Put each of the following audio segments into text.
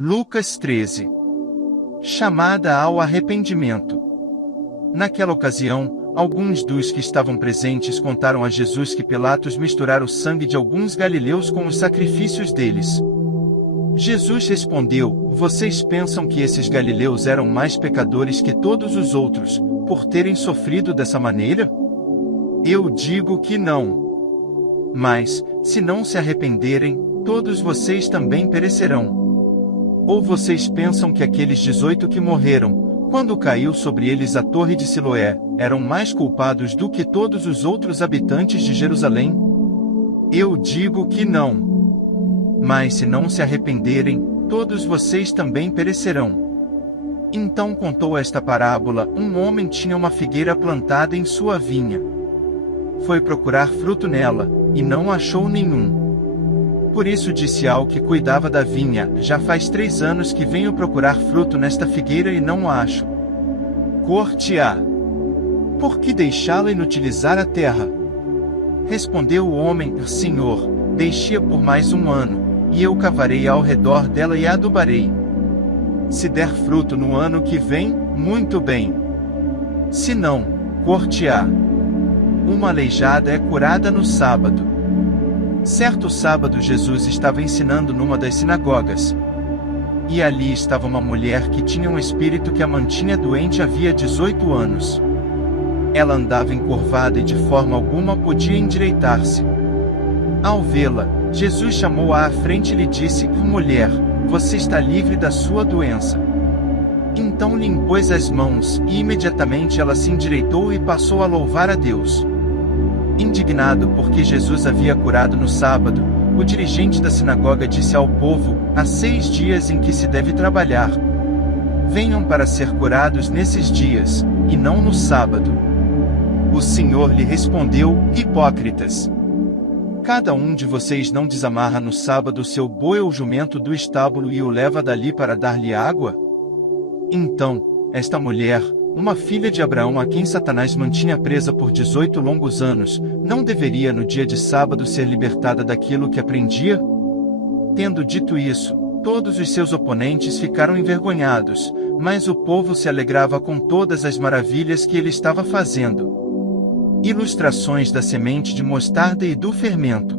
Lucas 13. Chamada ao arrependimento. Naquela ocasião, alguns dos que estavam presentes contaram a Jesus que Pilatos misturara o sangue de alguns galileus com os sacrifícios deles. Jesus respondeu: Vocês pensam que esses galileus eram mais pecadores que todos os outros, por terem sofrido dessa maneira? Eu digo que não. Mas, se não se arrependerem, todos vocês também perecerão. Ou vocês pensam que aqueles 18 que morreram, quando caiu sobre eles a torre de Siloé, eram mais culpados do que todos os outros habitantes de Jerusalém? Eu digo que não. Mas se não se arrependerem, todos vocês também perecerão. Então contou esta parábola: um homem tinha uma figueira plantada em sua vinha. Foi procurar fruto nela, e não achou nenhum. Por isso disse ao que cuidava da vinha: Já faz 3 anos que venho procurar fruto nesta figueira e não acho. Corte-a. Por que deixá-la inutilizar a terra? Respondeu o homem: Senhor, deixe-a por mais 1 ano, e eu cavarei ao redor dela e a adubarei. Se der fruto no ano que vem, muito bem. Se não, corte-a. Uma aleijada é curada no sábado. Certo sábado Jesus estava ensinando numa das sinagogas. E ali estava uma mulher que tinha um espírito que a mantinha doente havia 18 anos. Ela andava encurvada e de forma alguma podia endireitar-se. Ao vê-la, Jesus chamou-a à frente e lhe disse: Mulher, você está livre da sua doença. Então lhe impôs as mãos, e imediatamente ela se endireitou e passou a louvar a Deus. Indignado porque Jesus havia curado no sábado, o dirigente da sinagoga disse ao povo: Há 6 dias em que se deve trabalhar. Venham para ser curados nesses dias, e não no sábado. O Senhor lhe respondeu: Hipócritas! Cada um de vocês não desamarra no sábado o seu boi ou jumento do estábulo e o leva dali para dar-lhe água? Então, esta mulher, uma filha de Abraão a quem Satanás mantinha presa por 18 longos anos, não deveria no dia de sábado ser libertada daquilo que aprendia? Tendo dito isso, todos os seus oponentes ficaram envergonhados, mas o povo se alegrava com todas as maravilhas que ele estava fazendo. Ilustrações da semente de mostarda e do fermento.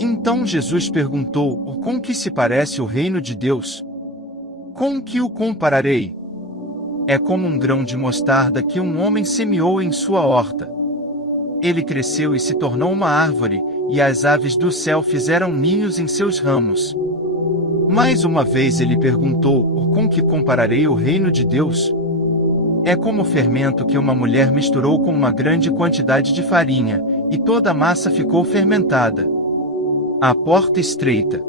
Então Jesus perguntou: Com que se parece o reino de Deus? Com que o compararei? É como um grão de mostarda que um homem semeou em sua horta. Ele cresceu e se tornou uma árvore, e as aves do céu fizeram ninhos em seus ramos. Mais uma vez ele perguntou: Com que compararei o reino de Deus? É como o fermento que uma mulher misturou com uma grande quantidade de farinha, e toda a massa ficou fermentada. A porta estreita.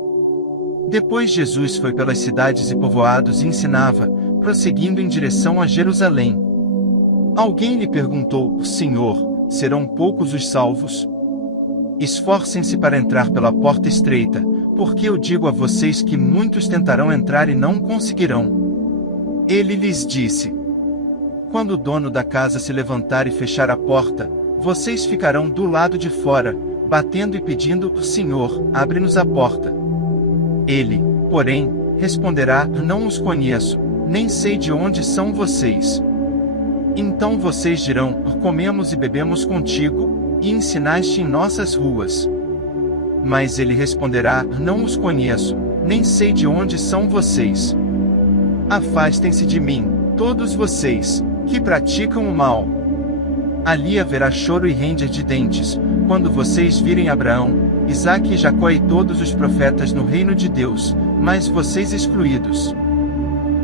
Depois Jesus foi pelas cidades e povoados e ensinava, prosseguindo em direção a Jerusalém. Alguém lhe perguntou: Senhor, serão poucos os salvos? Esforcem-se para entrar pela porta estreita, porque eu digo a vocês que muitos tentarão entrar e não conseguirão. Ele lhes disse: Quando o dono da casa se levantar e fechar a porta, vocês ficarão do lado de fora, batendo e pedindo: Senhor, abre-nos a porta. Ele, porém, responderá: Não os conheço, nem sei de onde são vocês. Então vocês dirão: Comemos e bebemos contigo, e ensinaste em nossas ruas. Mas ele responderá: Não os conheço, nem sei de onde são vocês. Afastem-se de mim, todos vocês, que praticam o mal. Ali haverá choro e ranger de dentes, quando vocês virem Abraão, Isaque e Jacó e todos os profetas no reino de Deus, mas vocês excluídos.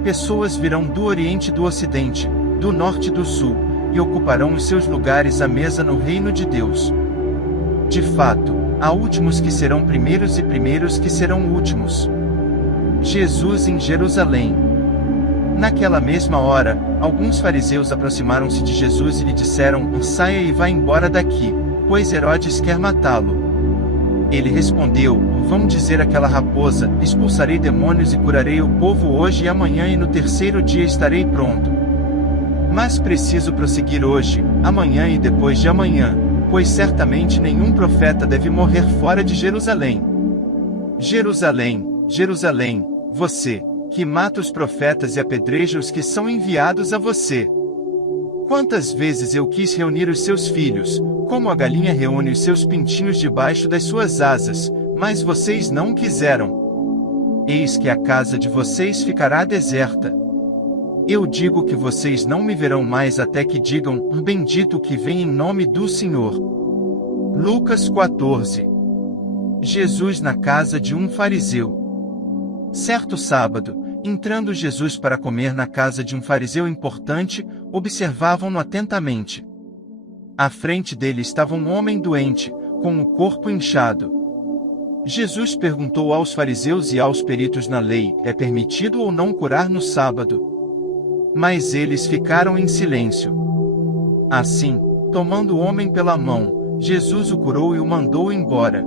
Pessoas virão do Oriente e do Ocidente, do Norte e do Sul, e ocuparão os seus lugares à mesa no reino de Deus. De fato, há últimos que serão primeiros e primeiros que serão últimos. Jesus em Jerusalém. Naquela mesma hora, alguns fariseus aproximaram-se de Jesus e lhe disseram: Saia e vá embora daqui, pois Herodes quer matá-lo. Ele respondeu: Vão dizer àquela raposa: Expulsarei demônios e curarei o povo hoje e amanhã, e no 3º dia estarei pronto. Mas preciso prosseguir hoje, amanhã e depois de amanhã, pois certamente nenhum profeta deve morrer fora de Jerusalém. Jerusalém, Jerusalém, você, que mata os profetas e apedreja os que são enviados a você. Quantas vezes eu quis reunir os seus filhos, como a galinha reúne os seus pintinhos debaixo das suas asas, mas vocês não quiseram. Eis que a casa de vocês ficará deserta. Eu digo que vocês não me verão mais até que digam, bendito o que vem em nome do Senhor. Lucas 14. Jesus na casa de um fariseu. Certo sábado, entrando Jesus para comer na casa de um fariseu importante, observavam-no atentamente. À frente dele estava um homem doente, com o corpo inchado. Jesus perguntou aos fariseus e aos peritos na lei, é permitido ou não curar no sábado? Mas eles ficaram em silêncio. Assim, tomando o homem pela mão, Jesus o curou e o mandou embora.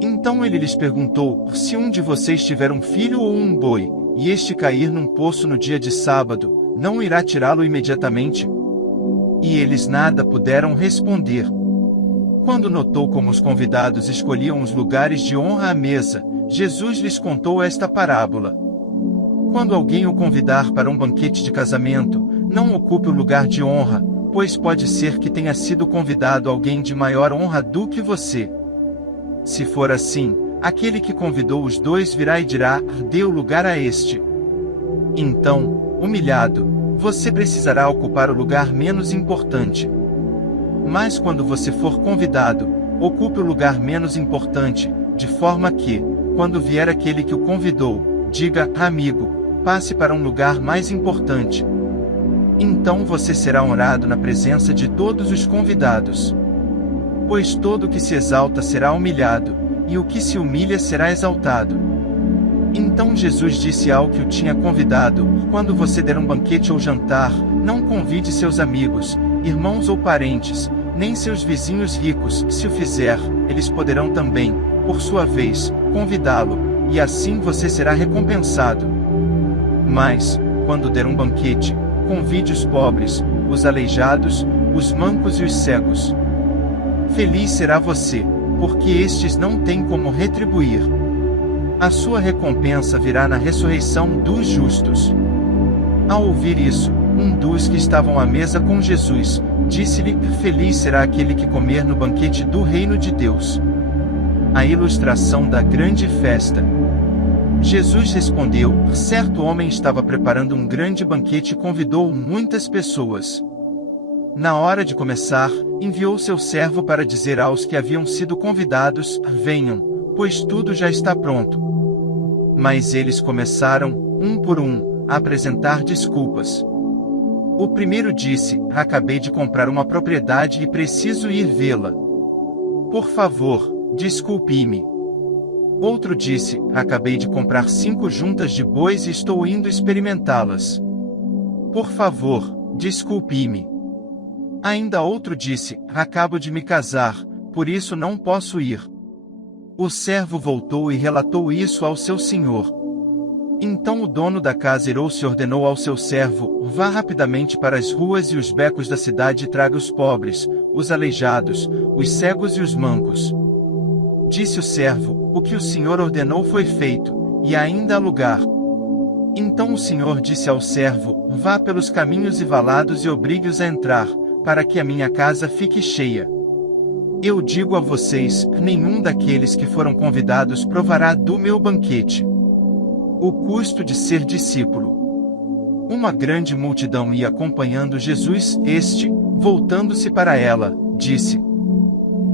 Então ele lhes perguntou, se um de vocês tiver um filho ou um boi, e este cair num poço no dia de sábado, não irá tirá-lo imediatamente? E eles nada puderam responder. Quando notou como os convidados escolhiam os lugares de honra à mesa, Jesus lhes contou esta parábola. Quando alguém o convidar para um banquete de casamento, não ocupe o lugar de honra, pois pode ser que tenha sido convidado alguém de maior honra do que você. Se for assim, aquele que convidou os dois virá e dirá, dê o lugar a este. Então, humilhado, você precisará ocupar o lugar menos importante. Mas quando você for convidado, ocupe o lugar menos importante, de forma que, quando vier aquele que o convidou, diga, amigo, passe para um lugar mais importante. Então você será honrado na presença de todos os convidados. Pois todo o que se exalta será humilhado, e o que se humilha será exaltado. Então Jesus disse ao que o tinha convidado, quando você der um banquete ou jantar, não convide seus amigos, irmãos ou parentes, nem seus vizinhos ricos, se o fizer, eles poderão também, por sua vez, convidá-lo, e assim você será recompensado. Mas, quando der um banquete, convide os pobres, os aleijados, os mancos e os cegos. Feliz será você, porque estes não têm como retribuir. A sua recompensa virá na ressurreição dos justos. Ao ouvir isso, um dos que estavam à mesa com Jesus, disse-lhe, feliz será aquele que comer no banquete do reino de Deus. A ilustração da grande festa. Jesus respondeu, certo homem estava preparando um grande banquete e convidou muitas pessoas. Na hora de começar, enviou seu servo para dizer aos que haviam sido convidados, venham, pois tudo já está pronto. Mas eles começaram, um por um, a apresentar desculpas. O primeiro disse, acabei de comprar uma propriedade e preciso ir vê-la. Por favor, desculpe-me. Outro disse, acabei de comprar 5 juntas de bois e estou indo experimentá-las. Por favor, desculpe-me. Ainda outro disse, acabo de me casar, por isso não posso ir. O servo voltou e relatou isso ao seu senhor. Então o dono da casa irou-se e ordenou ao seu servo, vá rapidamente para as ruas e os becos da cidade e traga os pobres, os aleijados, os cegos e os mancos. Disse o servo, o que o Senhor ordenou foi feito, e ainda há lugar. Então o Senhor disse ao servo, vá pelos caminhos e valados e obrigue-os a entrar, para que a minha casa fique cheia. Eu digo a vocês, nenhum daqueles que foram convidados provará do meu banquete. O custo de ser discípulo. Uma grande multidão ia acompanhando Jesus, voltando-se para ela, disse,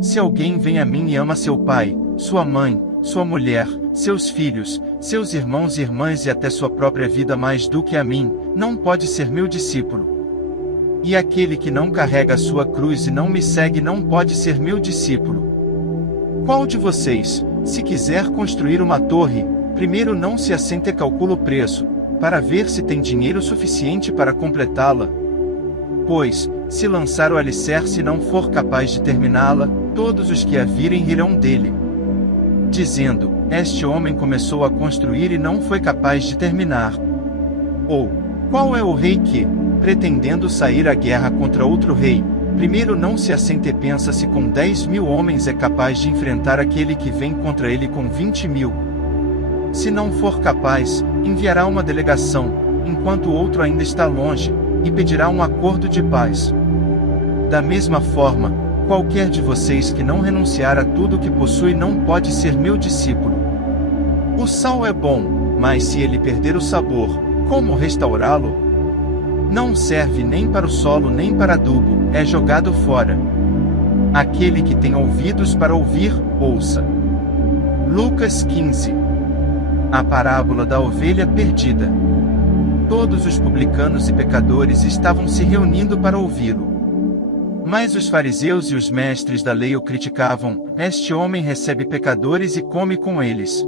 se alguém vem a mim e ama seu pai, sua mãe, sua mulher, seus filhos, seus irmãos e irmãs e até sua própria vida mais do que a mim, não pode ser meu discípulo. E aquele que não carrega a sua cruz e não me segue não pode ser meu discípulo. Qual de vocês, se quiser construir uma torre, primeiro não se assenta e calcula o preço, para ver se tem dinheiro suficiente para completá-la? Pois, se lançar o alicerce e não for capaz de terminá-la, todos os que a virem rirão dele, dizendo, este homem começou a construir e não foi capaz de terminar. Ou, qual é o rei que, pretendendo sair à guerra contra outro rei, primeiro não se assenta e pensa se com 10.000 homens é capaz de enfrentar aquele que vem contra ele com 20.000? Se não for capaz, enviará uma delegação, enquanto o outro ainda está longe, e pedirá um acordo de paz. Da mesma forma, qualquer de vocês que não renunciar a tudo o que possui não pode ser meu discípulo. O sal é bom, mas se ele perder o sabor, como restaurá-lo? Não serve nem para o solo nem para adubo, é jogado fora. Aquele que tem ouvidos para ouvir, ouça. Lucas 15. A parábola da ovelha perdida. Todos os publicanos e pecadores estavam se reunindo para ouvi-lo. Mas os fariseus e os mestres da lei o criticavam: este homem recebe pecadores e come com eles.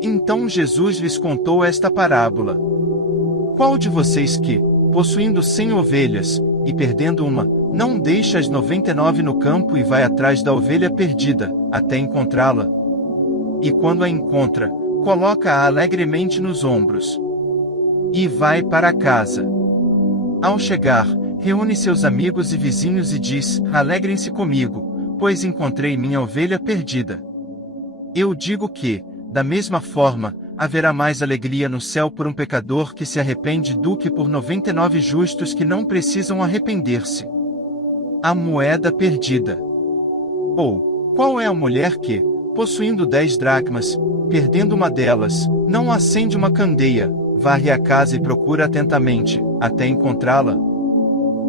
Então Jesus lhes contou esta parábola. Qual de vocês que, possuindo 100 ovelhas, e perdendo uma, não deixa as 99 no campo e vai atrás da ovelha perdida, até encontrá-la? E quando a encontra, coloca-a alegremente nos ombros. E vai para casa. Ao chegar, reúne seus amigos e vizinhos e diz: alegrem-se comigo, pois encontrei minha ovelha perdida. Eu digo que, da mesma forma, haverá mais alegria no céu por um pecador que se arrepende do que por 99 justos que não precisam arrepender-se. A moeda perdida. Ou, qual é a mulher que, possuindo 10 dracmas, perdendo uma delas, não acende uma candeia, varre a casa e procura atentamente, até encontrá-la?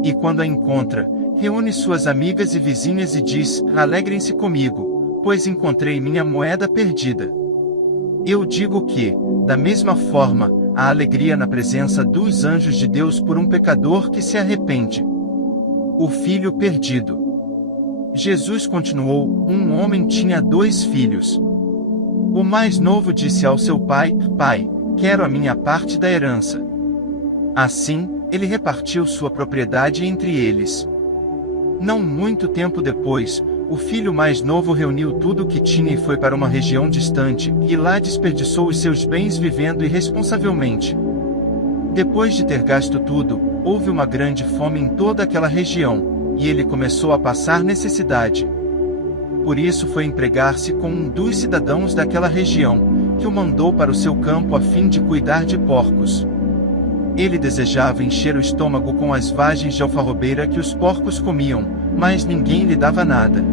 E quando a encontra, reúne suas amigas e vizinhas e diz: alegrem-se comigo, pois encontrei minha moeda perdida. Eu digo que, da mesma forma, há alegria na presença dos anjos de Deus por um pecador que se arrepende. O filho perdido. Jesus continuou: um homem tinha 2 filhos. O mais novo disse ao seu pai: pai, quero a minha parte da herança. Assim, ele repartiu sua propriedade entre eles. Não muito tempo depois, o filho mais novo reuniu tudo o que tinha e foi para uma região distante, e lá desperdiçou os seus bens vivendo irresponsavelmente. Depois de ter gasto tudo, houve uma grande fome em toda aquela região, e ele começou a passar necessidade. Por isso foi empregar-se com um dos cidadãos daquela região, que o mandou para o seu campo a fim de cuidar de porcos. Ele desejava encher o estômago com as vagens de alfarrobeira que os porcos comiam, mas ninguém lhe dava nada.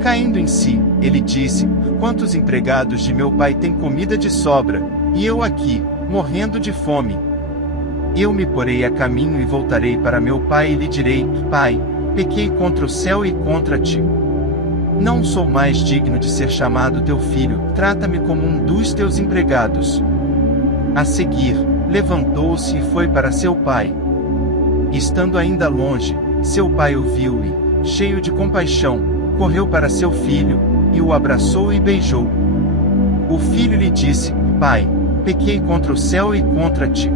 Caindo em si, ele disse: quantos empregados de meu pai têm comida de sobra, e eu aqui, morrendo de fome? Eu me porei a caminho e voltarei para meu pai e lhe direi: pai, pequei contra o céu e contra ti. Não sou mais digno de ser chamado teu filho, trata-me como um dos teus empregados. A seguir, levantou-se e foi para seu pai. Estando ainda longe, seu pai o viu e, cheio de compaixão, correu para seu filho, e o abraçou e beijou. O filho lhe disse: pai, pequei contra o céu e contra ti.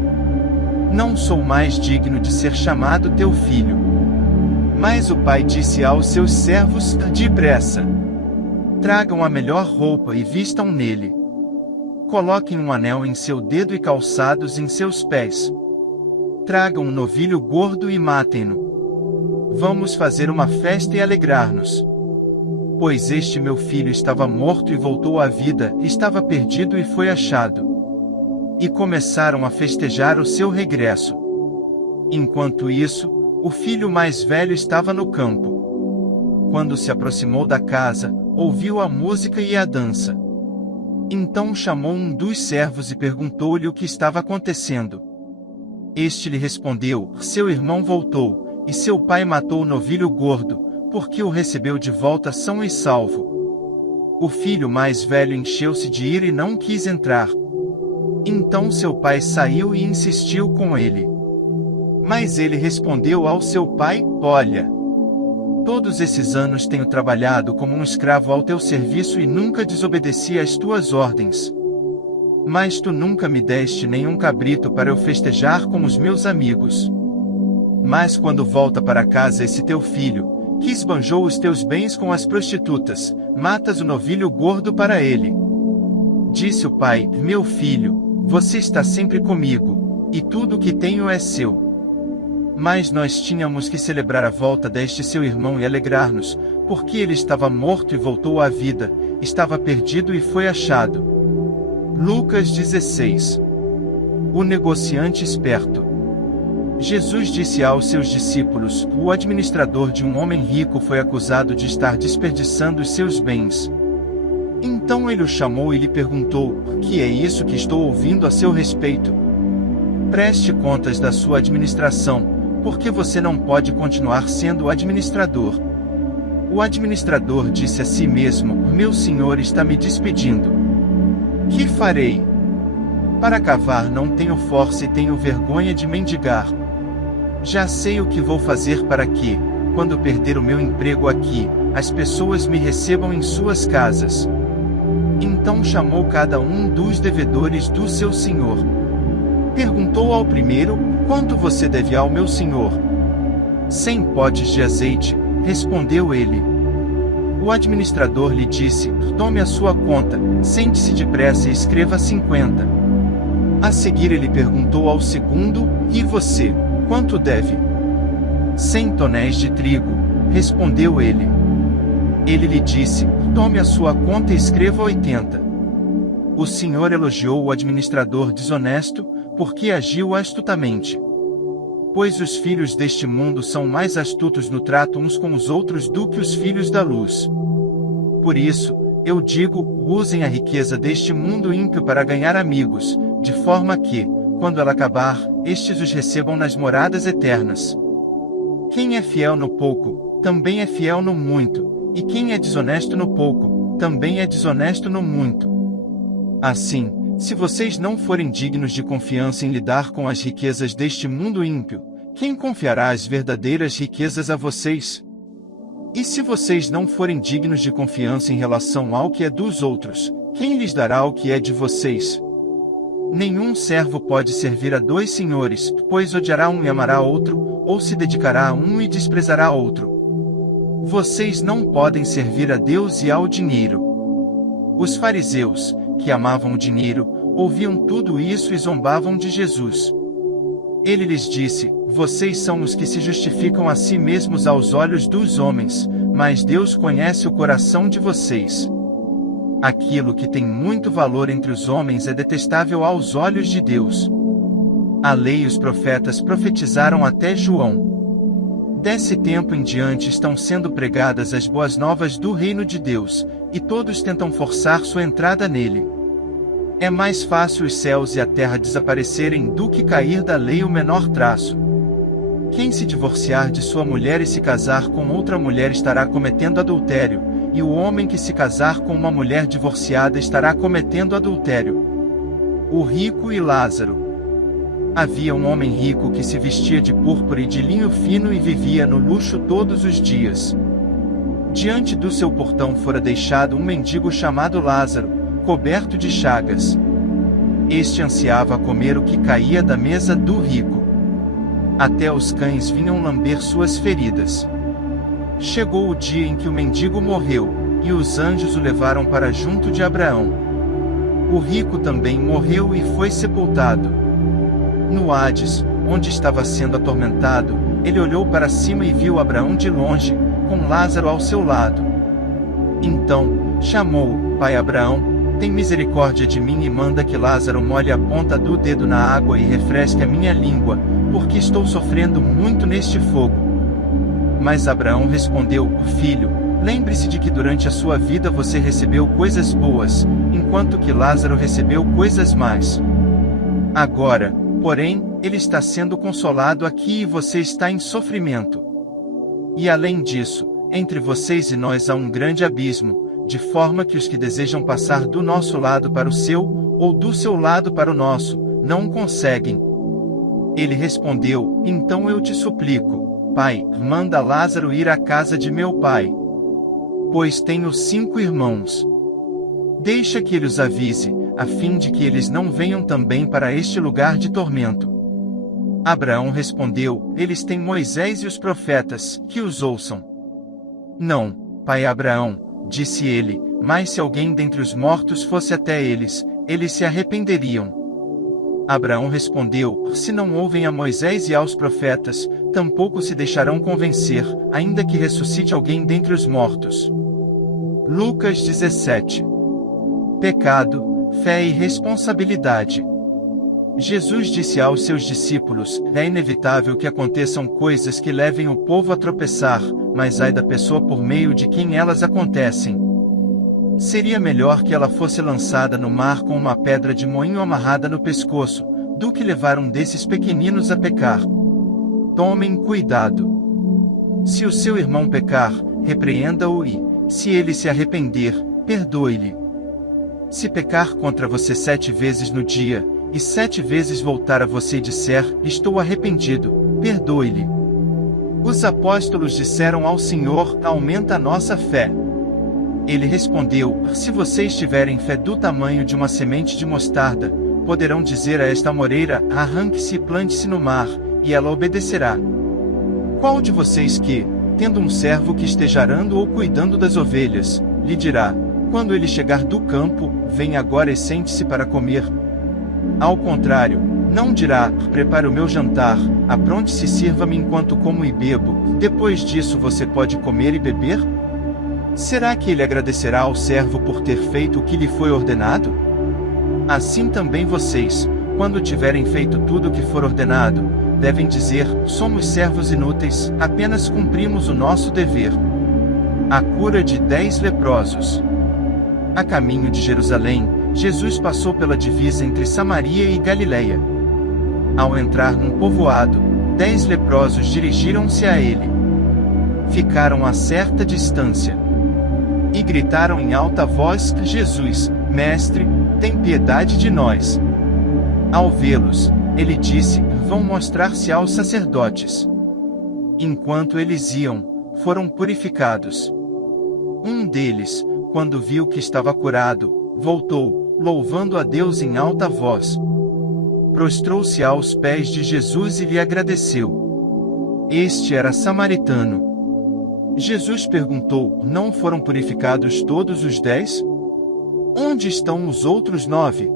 Não sou mais digno de ser chamado teu filho. Mas o pai disse aos seus servos: depressa! Tragam a melhor roupa e vistam nele. Coloquem um anel em seu dedo e calçados em seus pés. Tragam um novilho gordo e matem-no. Vamos fazer uma festa e alegrar-nos. Pois este meu filho estava morto e voltou à vida, estava perdido e foi achado. E começaram a festejar o seu regresso. Enquanto isso, o filho mais velho estava no campo. Quando se aproximou da casa, ouviu a música e a dança. Então chamou um dos servos e perguntou-lhe o que estava acontecendo. Este lhe respondeu: seu irmão voltou, e seu pai matou o novilho gordo, porque o recebeu de volta são e salvo. O filho mais velho encheu-se de ira e não quis entrar. Então seu pai saiu e insistiu com ele. Mas ele respondeu ao seu pai: olha, todos esses anos tenho trabalhado como um escravo ao teu serviço e nunca desobedeci às tuas ordens. Mas tu nunca me deste nenhum cabrito para eu festejar com os meus amigos. Mas quando volta para casa esse teu filho, que esbanjou os teus bens com as prostitutas, matas o novilho gordo para ele. Disse o pai: meu filho, você está sempre comigo, e tudo o que tenho é seu. Mas nós tínhamos que celebrar a volta deste seu irmão e alegrar-nos, porque ele estava morto e voltou à vida, estava perdido e foi achado. Lucas 16. O negociante esperto. Jesus disse aos seus discípulos: o administrador de um homem rico foi acusado de estar desperdiçando os seus bens. Então ele o chamou e lhe perguntou: que é isso que estou ouvindo a seu respeito? Preste contas da sua administração, porque você não pode continuar sendo o administrador. O administrador disse a si mesmo: meu senhor está me despedindo. Que farei? Para cavar não tenho força e tenho vergonha de mendigar. Já sei o que vou fazer para que, quando perder o meu emprego aqui, as pessoas me recebam em suas casas. Então chamou cada um dos devedores do seu senhor. Perguntou ao primeiro: quanto você deve ao meu senhor? 100 potes de azeite, respondeu ele. O administrador lhe disse: tome a sua conta, sente-se depressa e escreva 50. A seguir ele perguntou ao segundo: e você, quanto deve? 100 tonéis de trigo, respondeu ele. Ele lhe disse: tome a sua conta e escreva 80. O senhor elogiou o administrador desonesto, porque agiu astutamente. Pois os filhos deste mundo são mais astutos no trato uns com os outros do que os filhos da luz. Por isso, eu digo, usem a riqueza deste mundo ímpio para ganhar amigos, de forma que, quando ela acabar, estes os recebam nas moradas eternas. Quem é fiel no pouco, também é fiel no muito, e quem é desonesto no pouco, também é desonesto no muito. Assim, se vocês não forem dignos de confiança em lidar com as riquezas deste mundo ímpio, quem confiará as verdadeiras riquezas a vocês? E se vocês não forem dignos de confiança em relação ao que é dos outros, quem lhes dará o que é de vocês? Nenhum servo pode servir a 2 senhores, pois odiará um e amará outro, ou se dedicará a um e desprezará outro. Vocês não podem servir a Deus e ao dinheiro. Os fariseus, que amavam o dinheiro, ouviam tudo isso e zombavam de Jesus. Ele lhes disse: vocês são os que se justificam a si mesmos aos olhos dos homens, mas Deus conhece o coração de vocês. Aquilo que tem muito valor entre os homens é detestável aos olhos de Deus. A lei e os profetas profetizaram até João. Desse tempo em diante estão sendo pregadas as boas novas do reino de Deus, e todos tentam forçar sua entrada nele. É mais fácil os céus e a terra desaparecerem do que cair da lei o menor traço. Quem se divorciar de sua mulher e se casar com outra mulher estará cometendo adultério, e o homem que se casar com uma mulher divorciada estará cometendo adultério. O rico e Lázaro. Havia um homem rico que se vestia de púrpura e de linho fino e vivia no luxo todos os dias. Diante do seu portão fora deixado um mendigo chamado Lázaro, coberto de chagas. Este ansiava comer o que caía da mesa do rico. Até os cães vinham lamber suas feridas. Chegou o dia em que o mendigo morreu, e os anjos o levaram para junto de Abraão. O rico também morreu e foi sepultado. No Hades, onde estava sendo atormentado, ele olhou para cima e viu Abraão de longe, com Lázaro ao seu lado. Então, chamou: Pai Abraão, tem misericórdia de mim e manda que Lázaro molhe a ponta do dedo na água e refresque a minha língua, porque estou sofrendo muito neste fogo. Mas Abraão respondeu: Filho, lembre-se de que durante a sua vida você recebeu coisas boas, enquanto que Lázaro recebeu coisas más. Agora, porém, ele está sendo consolado aqui e você está em sofrimento. E além disso, entre vocês e nós há um grande abismo, de forma que os que desejam passar do nosso lado para o seu, ou do seu lado para o nosso, não conseguem. Ele respondeu: Então eu te suplico, Pai, manda Lázaro ir à casa de meu pai. Pois tenho 5 irmãos. Deixa que ele os avise, a fim de que eles não venham também para este lugar de tormento. Abraão respondeu: Eles têm Moisés e os profetas, que os ouçam. Não, pai Abraão, disse ele, mas se alguém dentre os mortos fosse até eles, eles se arrependeriam. Abraão respondeu: Se não ouvem a Moisés e aos profetas, tampouco se deixarão convencer, ainda que ressuscite alguém dentre os mortos. Lucas 17. Pecado, fé e responsabilidade. Jesus disse aos seus discípulos: é inevitável que aconteçam coisas que levem o povo a tropeçar, mas ai da pessoa por meio de quem elas acontecem. Seria melhor que ela fosse lançada no mar com uma pedra de moinho amarrada no pescoço, do que levar um desses pequeninos a pecar. Tomem cuidado. Se o seu irmão pecar, repreenda-o e, se ele se arrepender, perdoe-lhe. Se pecar contra você 7 vezes no dia, e 7 vezes voltar a você e disser: estou arrependido, perdoe-lhe. Os apóstolos disseram ao Senhor: aumenta a nossa fé. Ele respondeu: se vocês tiverem fé do tamanho de uma semente de mostarda, poderão dizer a esta moreira: arranque-se e plante-se no mar, e ela obedecerá. Qual de vocês que, tendo um servo que esteja arando ou cuidando das ovelhas, lhe dirá, quando ele chegar do campo: vem agora e sente-se para comer? Ao contrário, não dirá: prepare o meu jantar, apronte-se e sirva-me enquanto como e bebo, depois disso você pode comer e beber? Será que ele agradecerá ao servo por ter feito o que lhe foi ordenado? Assim também vocês, quando tiverem feito tudo o que for ordenado, devem dizer: somos servos inúteis, apenas cumprimos o nosso dever. A cura de 10 leprosos. A caminho de Jerusalém, Jesus passou pela divisa entre Samaria e Galiléia. Ao entrar num povoado, 10 leprosos dirigiram-se a ele. Ficaram a certa distância e gritaram em alta voz: Jesus, Mestre, tem piedade de nós. Ao vê-los, ele disse: vão mostrar-se aos sacerdotes. Enquanto eles iam, foram purificados. Um deles, quando viu que estava curado, voltou, louvando a Deus em alta voz. Prostrou-se aos pés de Jesus e lhe agradeceu. Este era samaritano. Jesus perguntou: não foram purificados todos os 10? Onde estão os outros 9?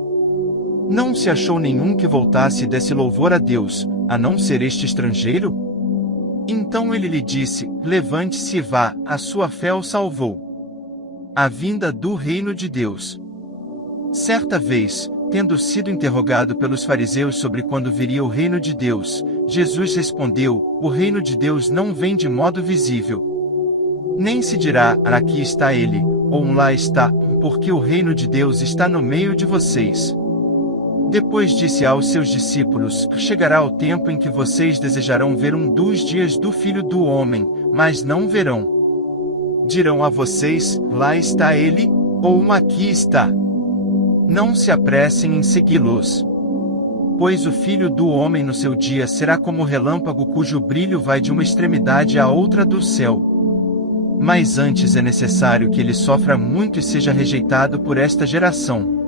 Não se achou nenhum que voltasse e desse louvor a Deus, a não ser este estrangeiro? Então ele lhe disse: levante-se e vá, a sua fé o salvou. A vinda do reino de Deus. Certa vez, tendo sido interrogado pelos fariseus sobre quando viria o reino de Deus, Jesus respondeu: o reino de Deus não vem de modo visível. Nem se dirá: aqui está ele, ou lá está, porque o reino de Deus está no meio de vocês. Depois disse aos seus discípulos: chegará o tempo em que vocês desejarão ver um dos dias do Filho do Homem, mas não verão. Dirão a vocês: lá está ele, ou aqui está. Não se apressem em segui-los. Pois o Filho do Homem no seu dia será como o relâmpago cujo brilho vai de uma extremidade à outra do céu. Mas antes é necessário que ele sofra muito e seja rejeitado por esta geração.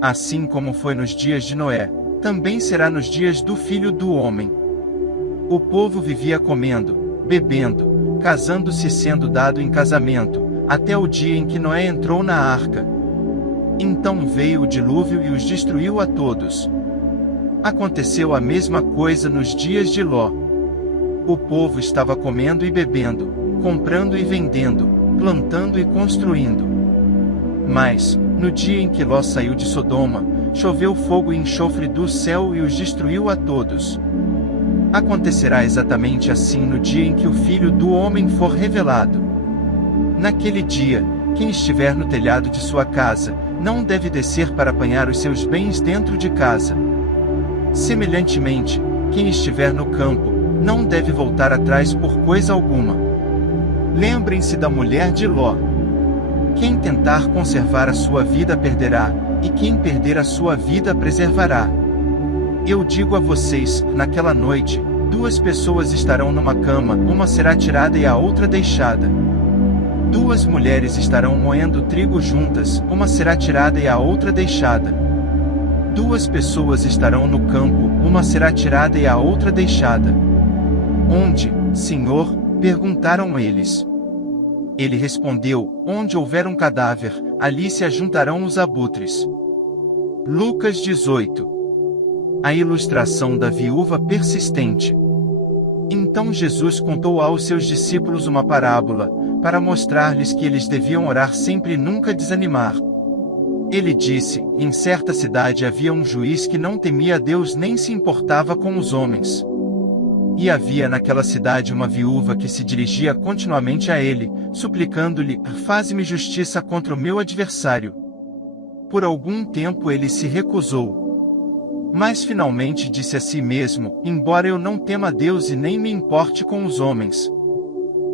Assim como foi nos dias de Noé, também será nos dias do Filho do Homem. O povo vivia comendo, bebendo, casando-se e sendo dado em casamento, até o dia em que Noé entrou na arca. Então veio o dilúvio e os destruiu a todos. Aconteceu a mesma coisa nos dias de Ló. O povo estava comendo e bebendo, comprando e vendendo, plantando e construindo. Mas, no dia em que Ló saiu de Sodoma, choveu fogo e enxofre do céu e os destruiu a todos. Acontecerá exatamente assim no dia em que o Filho do Homem for revelado. Naquele dia, quem estiver no telhado de sua casa, não deve descer para apanhar os seus bens dentro de casa. Semelhantemente, quem estiver no campo, não deve voltar atrás por coisa alguma. Lembrem-se da mulher de Ló. Quem tentar conservar a sua vida perderá, e quem perder a sua vida preservará. Eu digo a vocês, naquela noite, 2 pessoas estarão numa cama, uma será tirada e a outra deixada. 2 mulheres estarão moendo trigo juntas, uma será tirada e a outra deixada. 2 pessoas estarão no campo, uma será tirada e a outra deixada. Onde, Senhor? Perguntaram eles. Ele respondeu: onde houver um cadáver, ali se ajuntarão os abutres. Lucas 18. A ilustração da viúva persistente. Então Jesus contou aos seus discípulos uma parábola, para mostrar-lhes que eles deviam orar sempre e nunca desanimar. Ele disse: em certa cidade havia um juiz que não temia a Deus nem se importava com os homens. E havia naquela cidade uma viúva que se dirigia continuamente a ele, suplicando-lhe: faze-me justiça contra o meu adversário. Por algum tempo ele se recusou. Mas finalmente disse a si mesmo: embora eu não tema a Deus e nem me importe com os homens,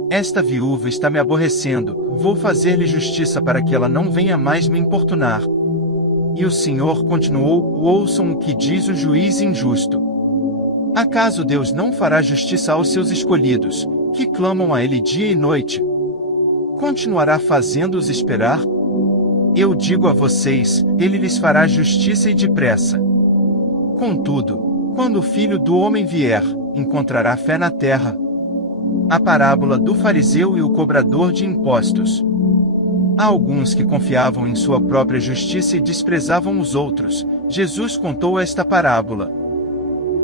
esta viúva está me aborrecendo, vou fazer-lhe justiça para que ela não venha mais me importunar. E o Senhor continuou: ouçam o que diz o juiz injusto. Acaso Deus não fará justiça aos seus escolhidos, que clamam a Ele dia e noite? Continuará fazendo-os esperar? Eu digo a vocês, Ele lhes fará justiça e depressa. Contudo, quando o Filho do Homem vier, encontrará fé na terra? A parábola do fariseu e o cobrador de impostos. Há alguns que confiavam em sua própria justiça e desprezavam os outros. Jesus contou esta parábola.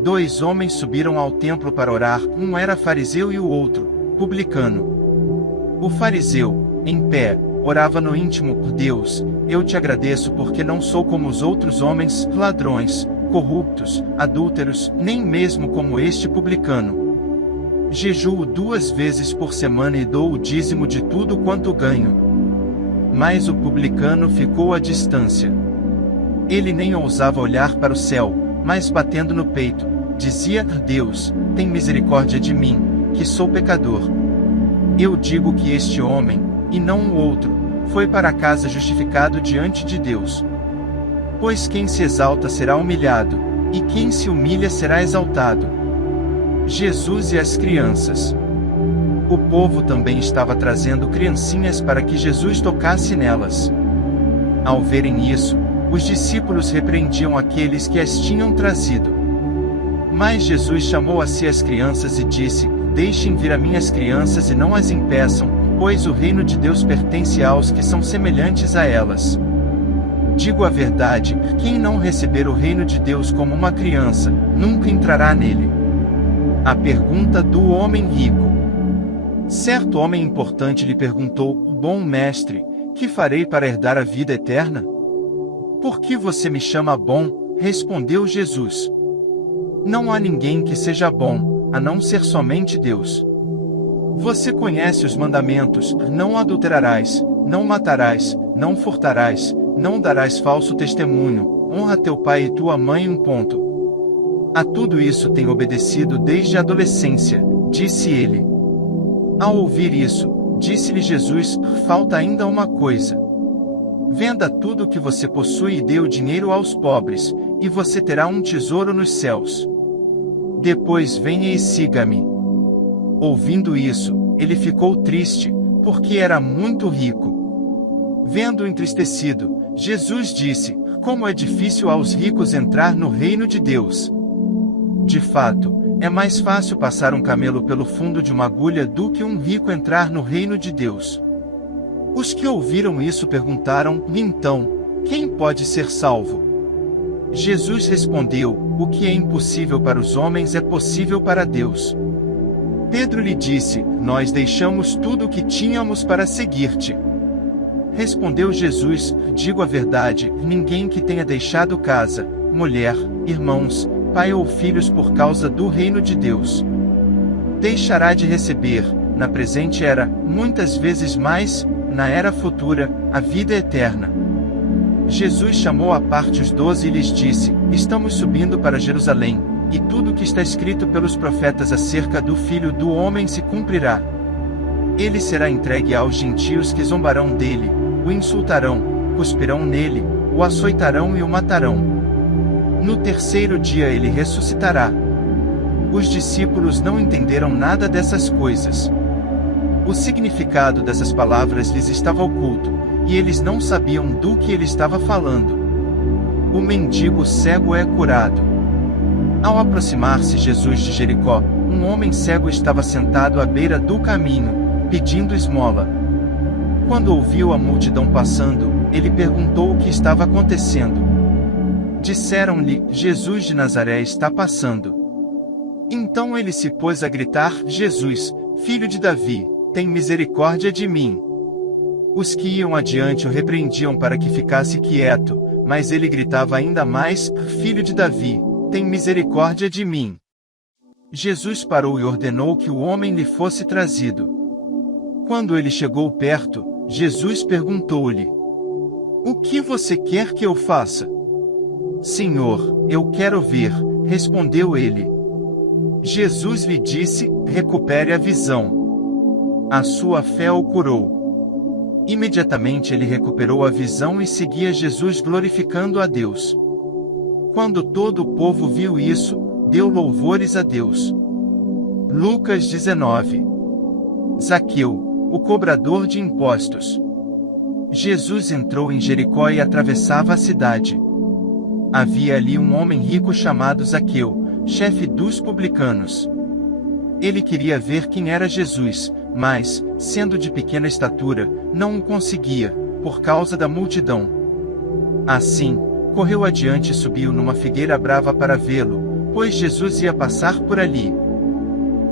2 homens subiram ao templo para orar, um era fariseu e o outro, publicano. O fariseu, em pé, orava no íntimo: Deus, eu te agradeço porque não sou como os outros homens, ladrões, corruptos, adúlteros, nem mesmo como este publicano. Jejuo 2 vezes por semana e dou o dízimo de tudo quanto ganho. Mas o publicano ficou à distância. Ele nem ousava olhar para o céu, mas batendo no peito, dizia: Deus, tem misericórdia de mim, que sou pecador. Eu digo que este homem, e não o outro, foi para casa justificado diante de Deus. Pois quem se exalta será humilhado, e quem se humilha será exaltado. Jesus e as crianças. O povo também estava trazendo criancinhas para que Jesus tocasse nelas. Ao verem isso, os discípulos repreendiam aqueles que as tinham trazido. Mas Jesus chamou a si as crianças e disse: deixem vir a minhas crianças e não as impeçam, pois o reino de Deus pertence aos que são semelhantes a elas. Digo a verdade, quem não receber o reino de Deus como uma criança, nunca entrará nele. A pergunta do homem rico. Certo homem importante lhe perguntou: bom mestre, que farei para herdar a vida eterna? Por que você me chama bom? Respondeu Jesus. Não há ninguém que seja bom, a não ser somente Deus. Você conhece os mandamentos: não adulterarás, não matarás, não furtarás, não darás falso testemunho, honra teu pai e tua mãe. A tudo isso tenho obedecido desde a adolescência, disse ele. Ao ouvir isso, disse-lhe Jesus: falta ainda uma coisa. Venda tudo o que você possui e dê o dinheiro aos pobres, e você terá um tesouro nos céus. Depois venha e siga-me. Ouvindo isso, ele ficou triste, porque era muito rico. Vendo-o entristecido, Jesus disse: como é difícil aos ricos entrar no reino de Deus. De fato, é mais fácil passar um camelo pelo fundo de uma agulha do que um rico entrar no reino de Deus. Os que ouviram isso perguntaram: então, quem pode ser salvo? Jesus respondeu: o que é impossível para os homens é possível para Deus. Pedro lhe disse: nós deixamos tudo o que tínhamos para seguir-te. Respondeu Jesus: digo a verdade, ninguém que tenha deixado casa, mulher, irmãos, pai ou filhos por causa do reino de Deus, deixará de receber, na presente era, muitas vezes mais, na era futura, a vida eterna. Jesus chamou à parte os 12 e lhes disse: estamos subindo para Jerusalém, e tudo o que está escrito pelos profetas acerca do Filho do Homem se cumprirá. Ele será entregue aos gentios que zombarão dele, o insultarão, cuspirão nele, o açoitarão e o matarão. No terceiro dia ele ressuscitará. Os discípulos não entenderam nada dessas coisas. O significado dessas palavras lhes estava oculto, e eles não sabiam do que ele estava falando. O mendigo cego é curado. Ao aproximar-se Jesus de Jericó, um homem cego estava sentado à beira do caminho, pedindo esmola. Quando ouviu a multidão passando, ele perguntou o que estava acontecendo. Disseram-lhe: Jesus de Nazaré está passando. Então ele se pôs a gritar: Jesus, filho de Davi, tem misericórdia de mim. Os que iam adiante o repreendiam para que ficasse quieto, mas ele gritava ainda mais: Filho de Davi, tem misericórdia de mim. Jesus parou e ordenou que o homem lhe fosse trazido. Quando ele chegou perto, Jesus perguntou-lhe: O que você quer que eu faça? Senhor, eu quero ver, respondeu ele. Jesus lhe disse: Recupere a visão. A sua fé o curou. Imediatamente ele recuperou a visão e seguia Jesus glorificando a Deus. Quando todo o povo viu isso, deu louvores a Deus. Lucas 19. Zaqueu, o cobrador de impostos. Jesus entrou em Jericó e atravessava a cidade. Havia ali um homem rico chamado Zaqueu, chefe dos publicanos. Ele queria ver quem era Jesus, mas, sendo de pequena estatura, não o conseguia, por causa da multidão. Assim, correu adiante e subiu numa figueira brava para vê-lo, pois Jesus ia passar por ali.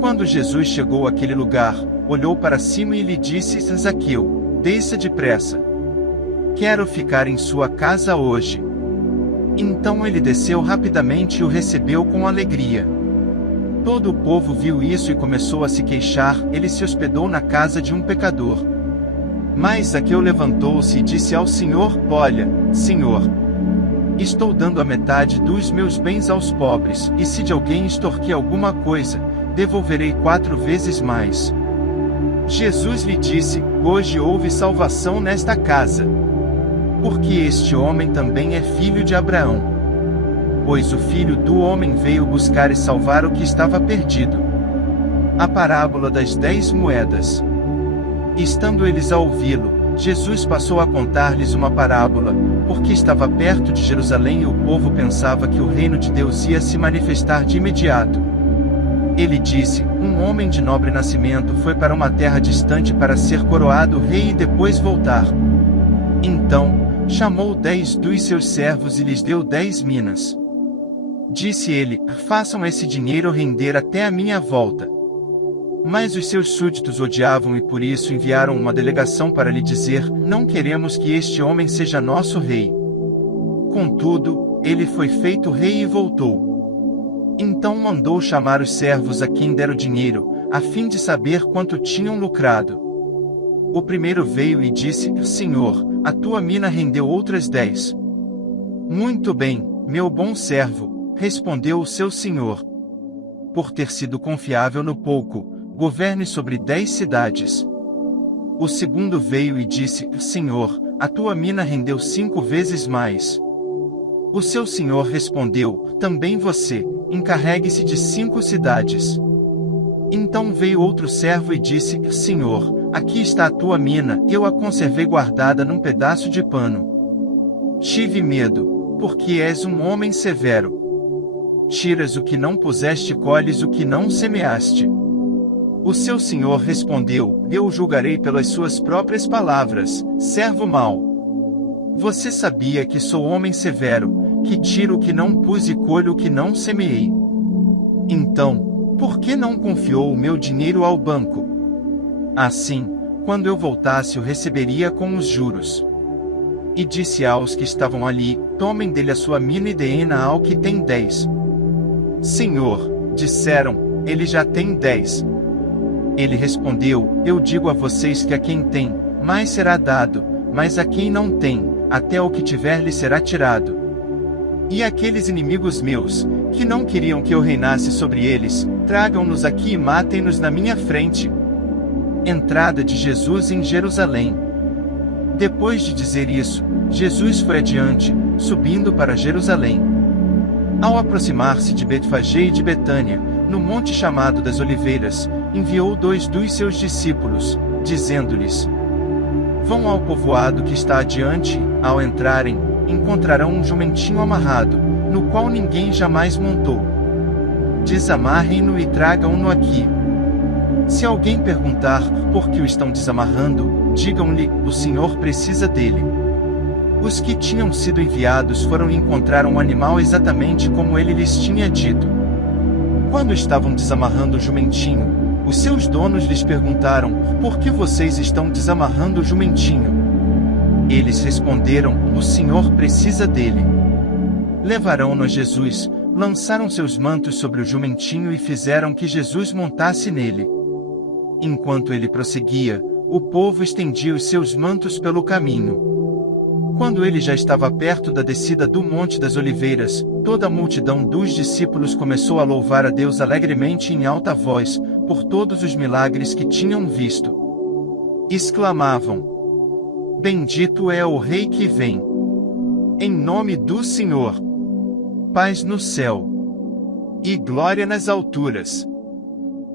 Quando Jesus chegou àquele lugar, olhou para cima e lhe disse: Zaqueu, desça depressa. Quero ficar em sua casa hoje. Então ele desceu rapidamente e o recebeu com alegria. Todo o povo viu isso e começou a se queixar. Ele se hospedou na casa de um pecador. Mas Zaqueu levantou-se e disse ao Senhor: Olha, Senhor, estou dando a metade dos meus bens aos pobres, e se de alguém extorquir alguma coisa, devolverei 4 vezes mais. Jesus lhe disse: Hoje houve salvação nesta casa. Porque este homem também é filho de Abraão. Pois o Filho do Homem veio buscar e salvar o que estava perdido. A parábola das 10 moedas. Estando eles a ouvi-lo, Jesus passou a contar-lhes uma parábola, porque estava perto de Jerusalém e o povo pensava que o reino de Deus ia se manifestar de imediato. Ele disse: Um homem de nobre nascimento foi para uma terra distante para ser coroado rei e depois voltar. Então, chamou 10 dos seus servos e lhes deu 10 minas. Disse ele: Façam esse dinheiro render até a minha volta. Mas os seus súditos odiavam e por isso enviaram uma delegação para lhe dizer: Não queremos que este homem seja nosso rei. Contudo, ele foi feito rei e voltou. Então mandou chamar os servos a quem dera o dinheiro, a fim de saber quanto tinham lucrado. O primeiro veio e disse: Senhor, a tua mina rendeu outras 10. Muito bem, meu bom servo, respondeu o seu senhor. Por ter sido confiável no pouco, governe sobre 10 cidades. O segundo veio e disse: Senhor, a tua mina rendeu 5 vezes mais. O seu senhor respondeu: Também você, encarregue-se de 5 cidades. Então veio outro servo e disse: Senhor, aqui está a tua mina, eu a conservei guardada num pedaço de pano. Tive medo, porque és um homem severo. Tiras o que não puseste e colhes o que não semeaste. O seu senhor respondeu: Eu o julgarei pelas suas próprias palavras, servo mau. Você sabia que sou homem severo, que tiro o que não pus e colho o que não semeei. Então, por que não confiou o meu dinheiro ao banco? Assim, quando eu voltasse o receberia com os juros. E disse aos que estavam ali: Tomem dele a sua mina e deem-na ao que tem 10. Senhor, disseram, ele já tem 10. Ele respondeu: Eu digo a vocês que a quem tem, mais será dado, mas a quem não tem, até o que tiver lhe será tirado. E aqueles inimigos meus, que não queriam que eu reinasse sobre eles, tragam-nos aqui e matem-nos na minha frente. Entrada de Jesus em Jerusalém. Depois de dizer isso, Jesus foi adiante, subindo para Jerusalém. Ao aproximar-se de Betfagé e de Betânia, no monte chamado das Oliveiras, enviou 2 dos seus discípulos, dizendo-lhes: Vão ao povoado que está adiante, ao entrarem, encontrarão um jumentinho amarrado, no qual ninguém jamais montou. Desamarrem-no e tragam-no aqui. Se alguém perguntar por que o estão desamarrando, digam-lhe: o Senhor precisa dele. Os que tinham sido enviados foram e encontraram o animal exatamente como ele lhes tinha dito. Quando estavam desamarrando o jumentinho, os seus donos lhes perguntaram: Por que vocês estão desamarrando o jumentinho? Eles responderam: o Senhor precisa dele. Levaram-no a Jesus, lançaram seus mantos sobre o jumentinho e fizeram que Jesus montasse nele. Enquanto ele prosseguia, o povo estendia os seus mantos pelo caminho. Quando ele já estava perto da descida do Monte das Oliveiras, toda a multidão dos discípulos começou a louvar a Deus alegremente em alta voz, por todos os milagres que tinham visto. Exclamavam: Bendito é o Rei que vem! Em nome do Senhor! Paz no céu! E glória nas alturas!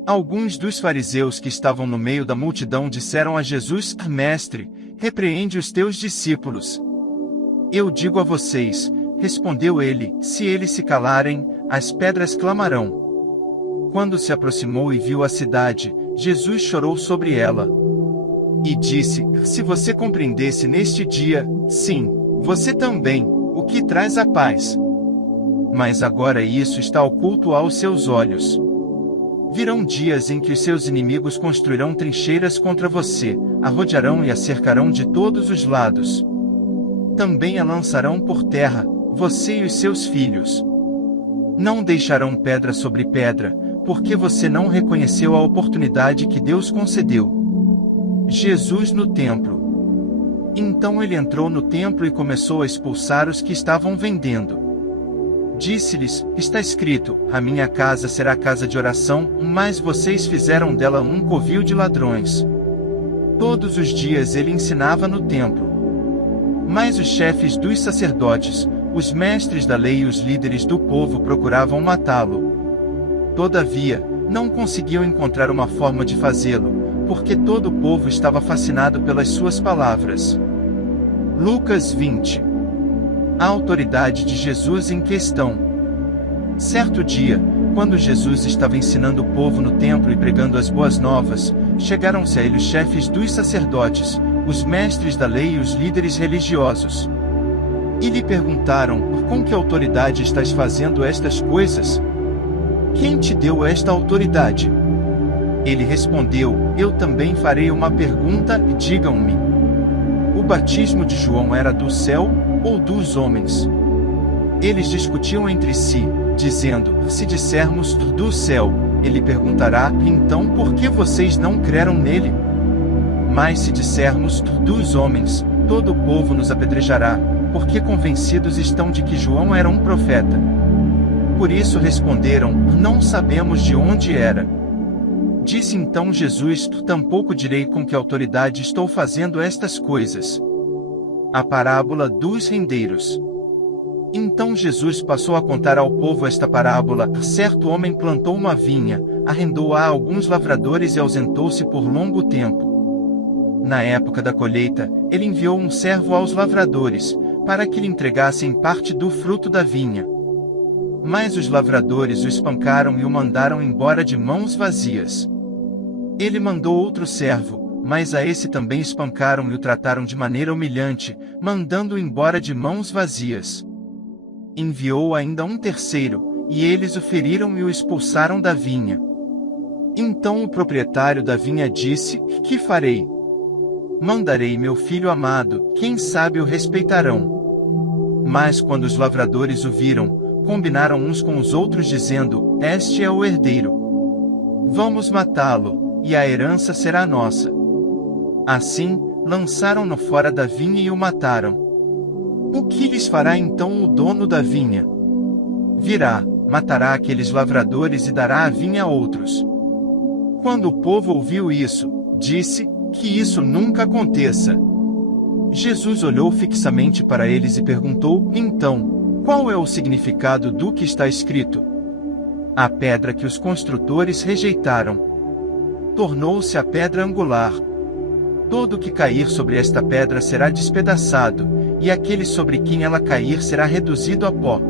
Alguns dos fariseus que estavam no meio da multidão disseram a Jesus: Mestre, repreende os teus discípulos. Eu digo a vocês, respondeu ele, se eles se calarem, as pedras clamarão. Quando se aproximou e viu a cidade, Jesus chorou sobre ela. E disse: se você compreendesse neste dia, sim, você também, o que traz a paz. Mas agora isso está oculto aos seus olhos. Virão dias em que os seus inimigos construirão trincheiras contra você, a rodearão e a cercarão de todos os lados. Também a lançarão por terra, você e os seus filhos. Não deixarão pedra sobre pedra, porque você não reconheceu a oportunidade que Deus concedeu. Jesus no templo. Então ele entrou no templo e começou a expulsar os que estavam vendendo. Disse-lhes: está escrito, a minha casa será casa de oração, mas vocês fizeram dela um covil de ladrões. Todos os dias ele ensinava no templo. Mas os chefes dos sacerdotes, os mestres da lei e os líderes do povo procuravam matá-lo. Todavia, não conseguiam encontrar uma forma de fazê-lo, porque todo o povo estava fascinado pelas suas palavras. Lucas 20. A autoridade de Jesus em questão. Certo dia, quando Jesus estava ensinando o povo no templo e pregando as boas novas, chegaram-se a ele os chefes dos sacerdotes, os mestres da lei e os líderes religiosos. E lhe perguntaram: com que autoridade estás fazendo estas coisas? Quem te deu esta autoridade? Ele respondeu: eu também farei uma pergunta, e digam-me. O batismo de João era do céu, ou dos homens? Eles discutiam entre si, dizendo: se dissermos do céu, ele perguntará: então por que vocês não creram nele? Mas se dissermos dos homens, todo o povo nos apedrejará, porque convencidos estão de que João era um profeta. Por isso responderam: não sabemos de onde era. Disse então Jesus: tampouco direi com que autoridade estou fazendo estas coisas. A parábola dos rendeiros. Então Jesus passou a contar ao povo esta parábola: certo homem plantou uma vinha, arrendou-a a alguns lavradores e ausentou-se por longo tempo. Na época da colheita, ele enviou um servo aos lavradores, para que lhe entregassem parte do fruto da vinha. Mas os lavradores o espancaram e o mandaram embora de mãos vazias. Ele mandou outro servo, mas a esse também espancaram e o trataram de maneira humilhante, mandando-o embora de mãos vazias. Enviou ainda um terceiro, e eles o feriram e o expulsaram da vinha. Então o proprietário da vinha disse: que farei? Mandarei meu filho amado, quem sabe o respeitarão. Mas quando os lavradores o viram, combinaram uns com os outros dizendo: este é o herdeiro. Vamos matá-lo, e a herança será nossa. Assim, lançaram-no fora da vinha e o mataram. O que lhes fará então o dono da vinha? Virá, matará aqueles lavradores e dará a vinha a outros. Quando o povo ouviu isso, disse: que isso nunca aconteça. Jesus olhou fixamente para eles e perguntou: então, qual é o significado do que está escrito? A pedra que os construtores rejeitaram tornou-se a pedra angular. Todo que cair sobre esta pedra será despedaçado, e aquele sobre quem ela cair será reduzido a pó.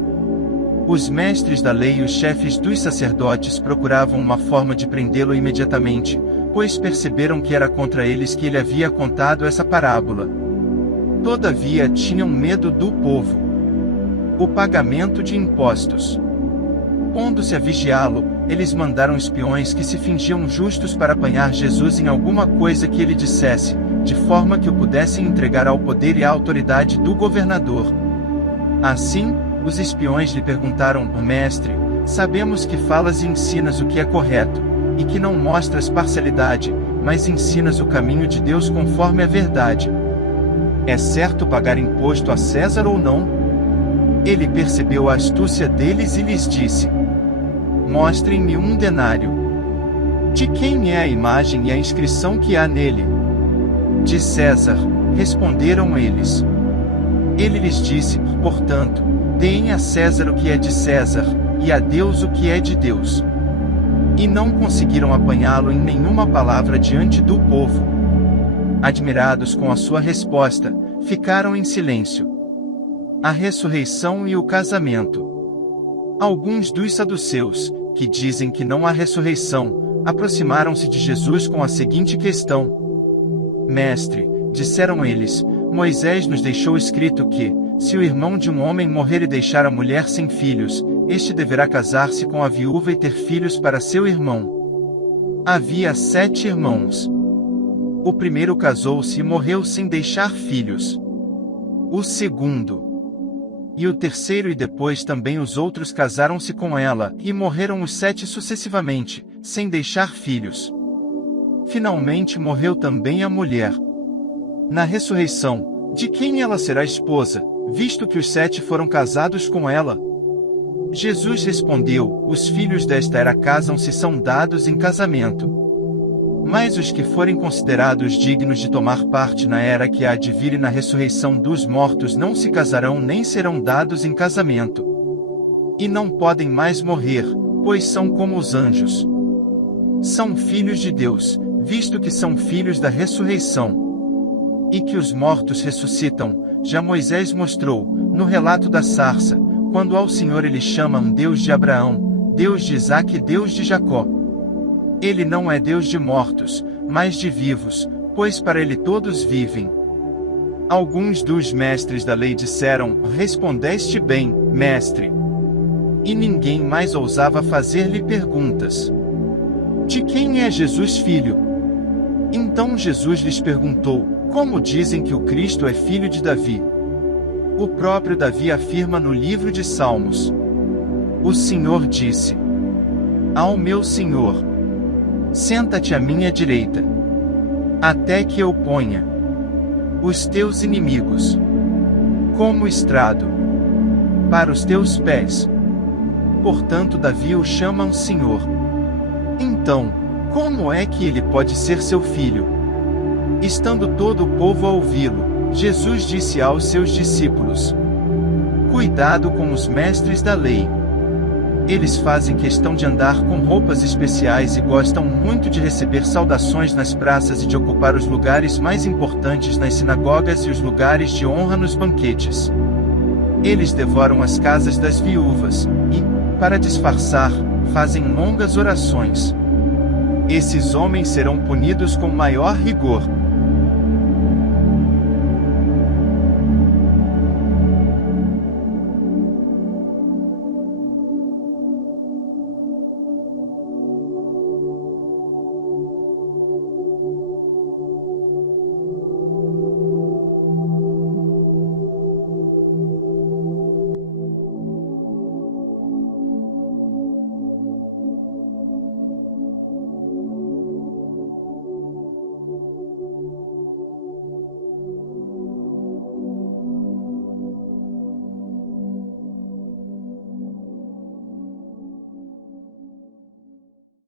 Os mestres da lei e os chefes dos sacerdotes procuravam uma forma de prendê-lo imediatamente, pois perceberam que era contra eles que ele havia contado essa parábola. Todavia tinham medo do povo. O pagamento de impostos. Pondo-se a vigiá-lo, eles mandaram espiões que se fingiam justos para apanhar Jesus em alguma coisa que ele dissesse, de forma que o pudessem pudessem entregar ao poder e à autoridade do governador. Assim, os espiões lhe perguntaram: Mestre, sabemos que falas e ensinas o que é correto, e que não mostras parcialidade, mas ensinas o caminho de Deus conforme a verdade. É certo pagar imposto a César ou não? Ele percebeu a astúcia deles e lhes disse: Mostrem-me um denário. De quem é a imagem e a inscrição que há nele? De César, responderam eles. Ele lhes disse: Portanto, deem a César o que é de César, e a Deus o que é de Deus. E não conseguiram apanhá-lo em nenhuma palavra diante do povo. Admirados com a sua resposta, ficaram em silêncio. A ressurreição e o casamento. Alguns dos saduceus, que dizem que não há ressurreição, aproximaram-se de Jesus com a seguinte questão: Mestre, disseram eles, Moisés nos deixou escrito que, se o irmão de um homem morrer e deixar a mulher sem filhos, este deverá casar-se com a viúva e ter filhos para seu irmão. Havia 7 irmãos. O primeiro casou-se e morreu sem deixar filhos. O segundo. E o terceiro e depois também os outros casaram-se com ela, e morreram os 7 sucessivamente, sem deixar filhos. Finalmente morreu também a mulher. Na ressurreição, de quem ela será esposa, visto que os 7 foram casados com ela? Jesus respondeu: Os filhos desta era casam-se e são dados em casamento. Mas os que forem considerados dignos de tomar parte na era que há de vir e na ressurreição dos mortos não se casarão nem serão dados em casamento. E não podem mais morrer, pois são como os anjos. São filhos de Deus, visto que são filhos da ressurreição. E que os mortos ressuscitam, já Moisés mostrou, no relato da sarça, quando ao Senhor ele chama um Deus de Abraão, Deus de Isaque e Deus de Jacó. Ele não é Deus de mortos, mas de vivos, pois para ele todos vivem. Alguns dos mestres da lei disseram: Respondeste bem, mestre. E ninguém mais ousava fazer-lhe perguntas. De quem é Jesus filho? Então Jesus lhes perguntou: Como dizem que o Cristo é filho de Davi? O próprio Davi afirma no livro de Salmos: O Senhor disse ao meu Senhor: Senta-te à minha direita, até que eu ponha os teus inimigos como estrado para os teus pés. Portanto, Davi o chama um Senhor. Então, como é que ele pode ser seu filho? Estando todo o povo a ouvi-lo, Jesus disse aos seus discípulos: Cuidado com os mestres da lei. Eles fazem questão de andar com roupas especiais e gostam muito de receber saudações nas praças e de ocupar os lugares mais importantes nas sinagogas e os lugares de honra nos banquetes. Eles devoram as casas das viúvas e, para disfarçar, fazem longas orações. Esses homens serão punidos com maior rigor.